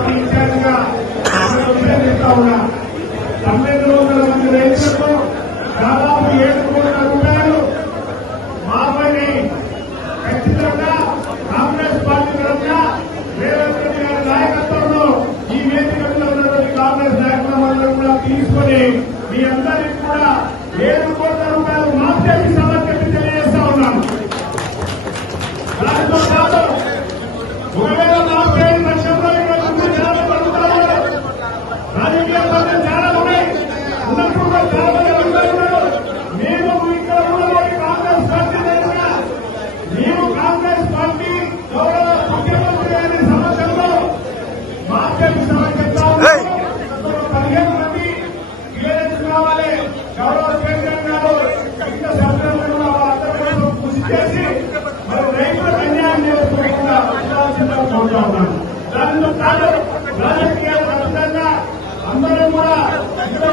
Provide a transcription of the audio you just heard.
Party ఇన్ఛార్జిగా అభినందిస్తా ఉన్నా. 900 మంది రైతులకు దాదాపు 7 కోట్ల రూపాయలు మాపైని ఖచ్చితంగా కాంగ్రెస్ పార్టీ తరఫున రేవంత్ రెడ్డి గారి నాయకత్వంలో ఈ వేదికల్లో ఉన్నటువంటి కాంగ్రెస్ నాయకులందరూ కూడా తీసుకుని మీ అందరికీ కూడా 7 కోట్ల రూపాయలు మాఫ్ చేసి సమర్పించి తెలియజేస్తా ఉన్నాను. దానితో పాటు ఒకవేళ మాఫ్ చేయని పక్షంలో ఇక్కడ చాలా పడుతున్నారు. రాజకీయ పద్ధతులు చాలా ఉన్నాయి. ఉన్నప్పుడు కూడా చాలా మంది అడుగుతున్నారు. మేము ఇక్కడ ఉన్నటువంటి కాంగ్రెస్ పార్టీ తరఫున మేము కాంగ్రెస్ పార్టీ గౌరవ ముఖ్యమంత్రి గారి సమక్షంలో మాఫ్ చేసి సమర్పిస్తా ఉన్నాము. 15 మంది క్లియరెన్స్ కావాలి. గౌరవ కేంద్రం గారు ఇంత సభ్యులను వాళ్ళందరూ కృషి చేసి మరి రైతులకు అన్యాయం చేసుకోకుండా ఉండాల్సిందిగా కోరుతా ఉన్నాను. దానితో పాటు రాజకీయాలకు అతీతంగా అందరూ కూడా ఇక్కడ